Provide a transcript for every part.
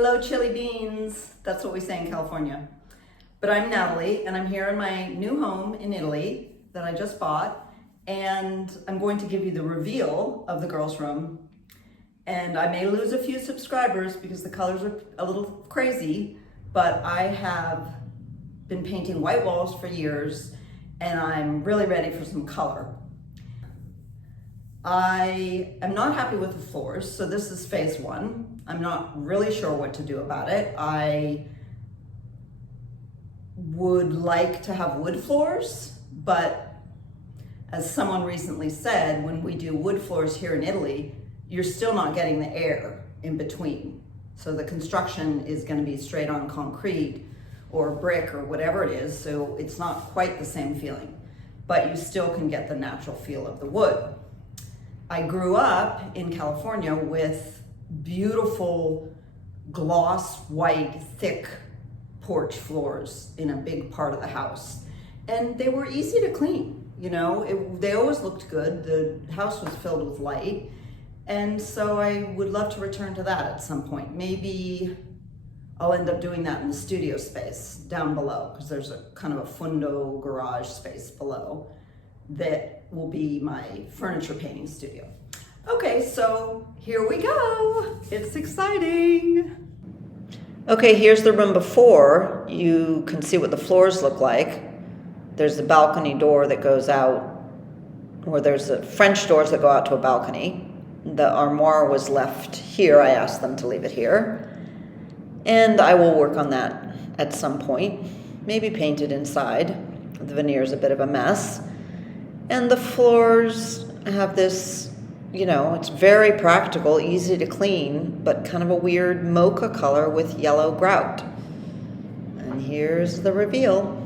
Hello, chili beans. That's what we say in California. But I'm Natalie, and I'm here in my new home in Italy that I just bought, and I'm going to give you the reveal of the girls' room. And I may lose a few subscribers because the colors are a little crazy, but I have been painting white walls for years, and I'm really ready for some color. I am not happy with the floors, so this is phase one. I'm not really sure what to do about it. I would like to have wood floors, but as someone recently said, when we do wood floors here in Italy, you're still not getting the air in between. So the construction is going to be straight on concrete or brick or whatever it is, so it's not quite the same feeling, but you still can get the natural feel of the wood. I grew up in California with beautiful gloss white, thick porch floors in a big part of the house. And they were easy to clean, you know, they always looked good. The house was filled with light. And so I would love to return to that at some point. Maybe I'll end up doing that in the studio space down below, because there's a kind of a fundo garage space below that will be my furniture painting studio. Okay, so here we go. It's exciting. Okay, here's the room before. You can see what the floors look like. There's the balcony door that goes out, or there's the French doors that go out to a balcony. The armoire was left here. I asked them to leave it here. And I will work on that at some point. Maybe paint it inside. The veneer is a bit of a mess. And the floors have this, you know, it's very practical, easy to clean, but kind of a weird mocha color with yellow grout. And here's the reveal.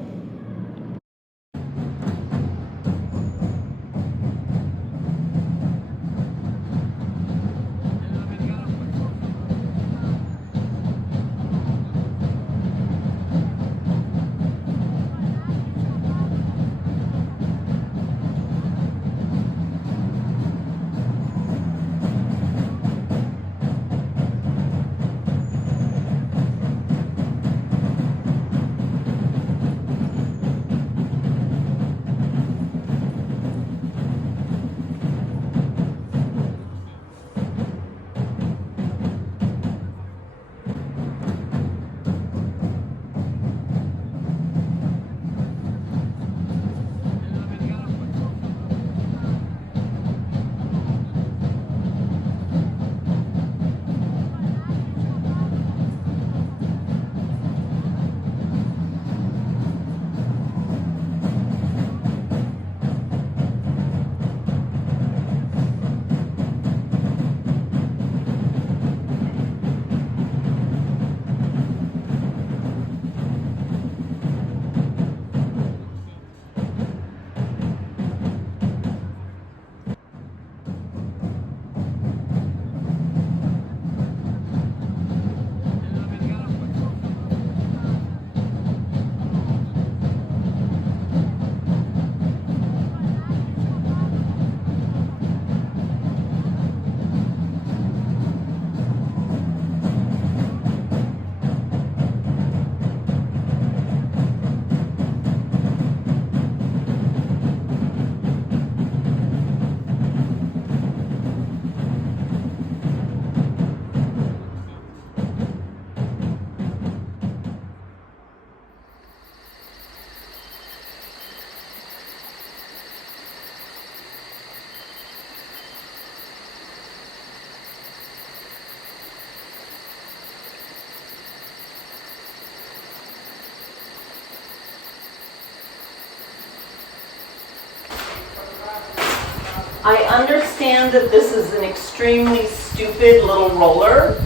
I understand that this is an extremely stupid little roller,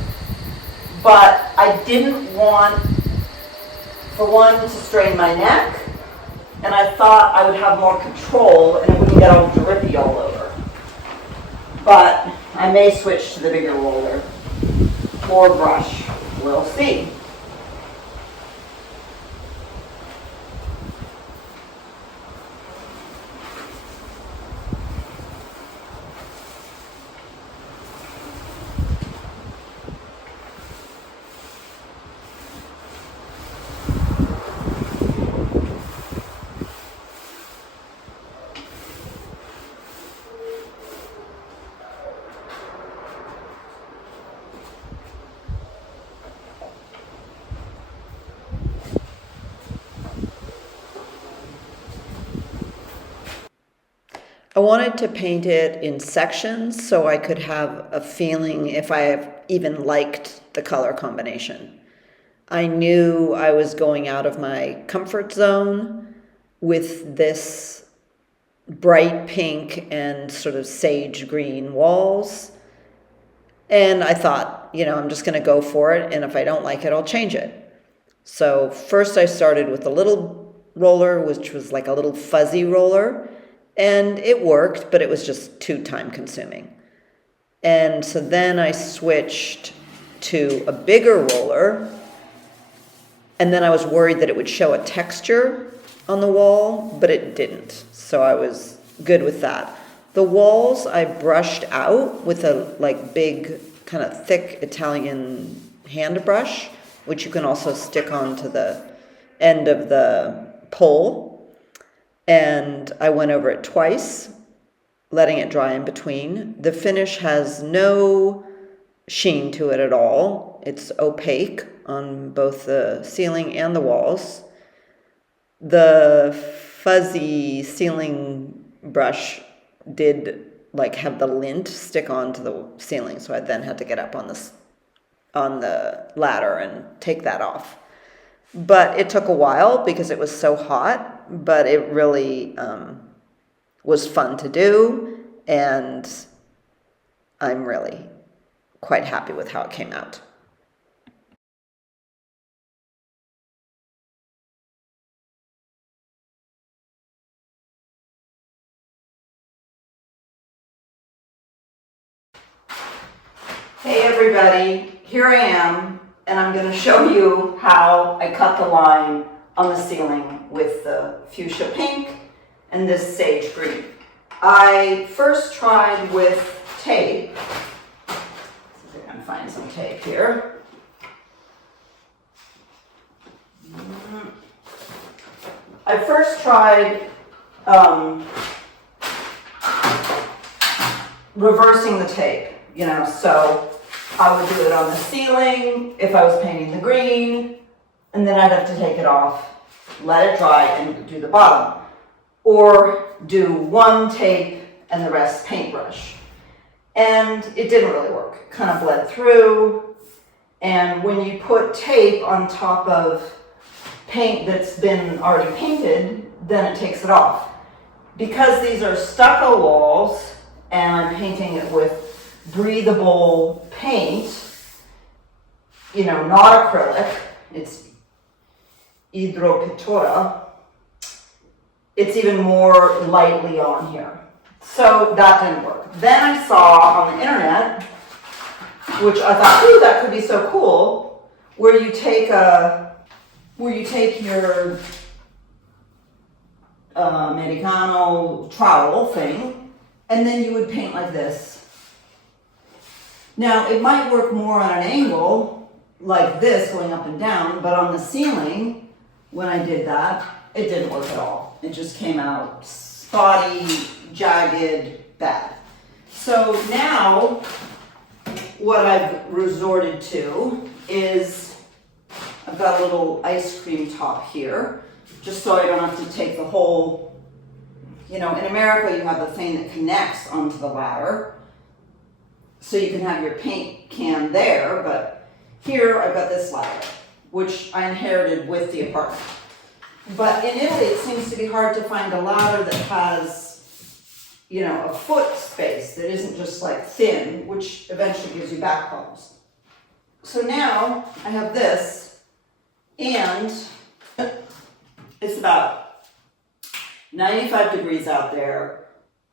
but I didn't want, for one, to strain my neck, and I thought I would have more control and it wouldn't get all drippy all over. But I may switch to the bigger roller or brush. We'll see. I wanted to paint it in sections so I could have a feeling if I even liked the color combination. I knew I was going out of my comfort zone with this bright pink and sort of sage green walls. And I thought, I'm just going to go for it. And if I don't like it, I'll change it. So first I started with a little roller, which was like a little fuzzy roller. And it worked, but it was just too time consuming. And so then I switched to a bigger roller. And then I was worried that it would show a texture on the wall, but it didn't. So I was good with that. The walls I brushed out with a big kind of thick Italian hand brush, which you can also stick onto the end of the pole. And I went over it twice, letting it dry in between. The finish has no sheen to it at all. It's opaque on both the ceiling and the walls. The fuzzy ceiling brush did have the lint stick onto the ceiling, so I then had to get up on the ladder and take that off. But it took a while because it was so hot, but it really was fun to do, and I'm really quite happy with how it came out. Hey everybody, here I am, and I'm going to show you how I cut the line on the ceiling with the fuchsia pink and this sage green. I first tried with tape. Let's see if I can find some tape here. I first tried reversing the tape, so I would do it on the ceiling if I was painting the green, and then I'd have to take it off, let it dry, and do the bottom. Or do one tape and the rest paintbrush. And it didn't really work. It kind of bled through. And when you put tape on top of paint that's been already painted, then it takes it off. Because these are stucco walls, and I'm painting it with breathable paint, not acrylic, it's hydropintura, it's even more lightly on here. So that didn't work. Then I saw on the internet, which I thought, ooh, that could be so cool, where you take your Americano trowel thing, and then you would paint like this. Now, it might work more on an angle, like this, going up and down, but on the ceiling, when I did that, it didn't work at all. It just came out spotty, jagged, bad. So now, what I've resorted to is, I've got a little ice cream top here, just so I don't have to take the whole, in America you have the thing that connects onto the ladder, so you can have your paint can there, but here I've got this ladder, which I inherited with the apartment. But in Italy, it seems to be hard to find a ladder that has, a foot space that isn't just thin, which eventually gives you back problems. So now I have this, and it's about 95 degrees out there,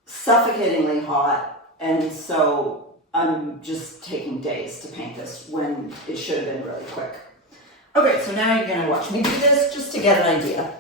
suffocatingly hot, and so I'm just taking days to paint this when it should have been really quick. Okay, so now you're gonna watch me do this just to get an idea.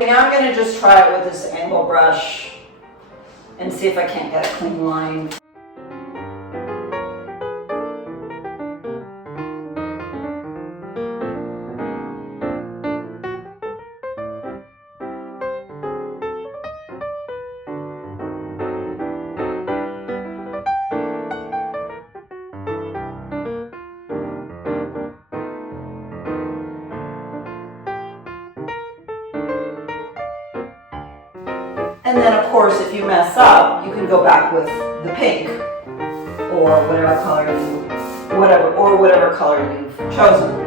Now I'm going to just try it with this angle brush and see if I can't get a clean line. And then of course, if you mess up, you can go back with the pink or whatever color you've chosen.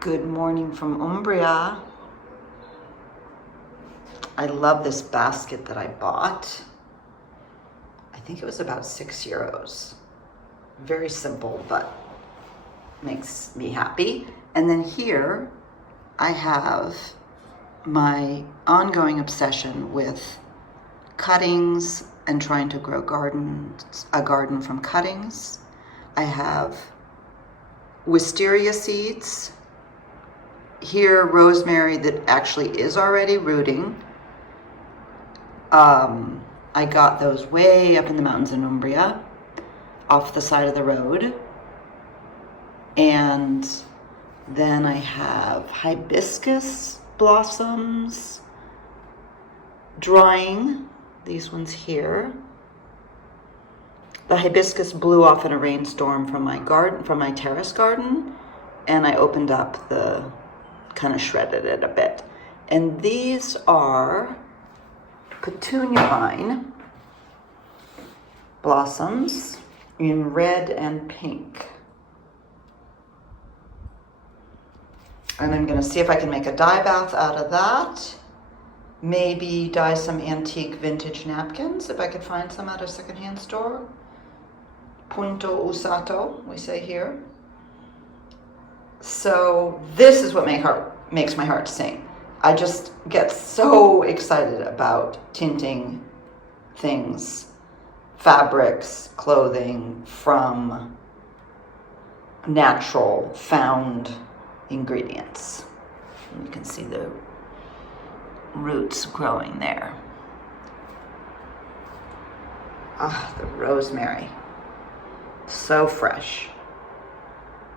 Good morning from Umbria. I love this basket that I bought. I think it was about €6. Very simple, but makes me happy. And then here I have my ongoing obsession with cuttings and trying to grow a garden from cuttings. I have wisteria seeds. Here, rosemary that actually is already rooting. I got those way up in the mountains in Umbria, off the side of the road. And then I have hibiscus blossoms drying, these ones here. The hibiscus blew off in a rainstorm from my garden, from my terrace garden, and I opened up kind of shredded it a bit. And these are petunia vine blossoms in red and pink. And I'm going to see if I can make a dye bath out of that. Maybe dye some antique vintage napkins if I could find some at a secondhand store. Punto usato, we say here. So this is what makes my heart sing. I just get so excited about tinting things, fabrics, clothing from natural, found ingredients. And you can see the roots growing there. Ah, the rosemary. So fresh.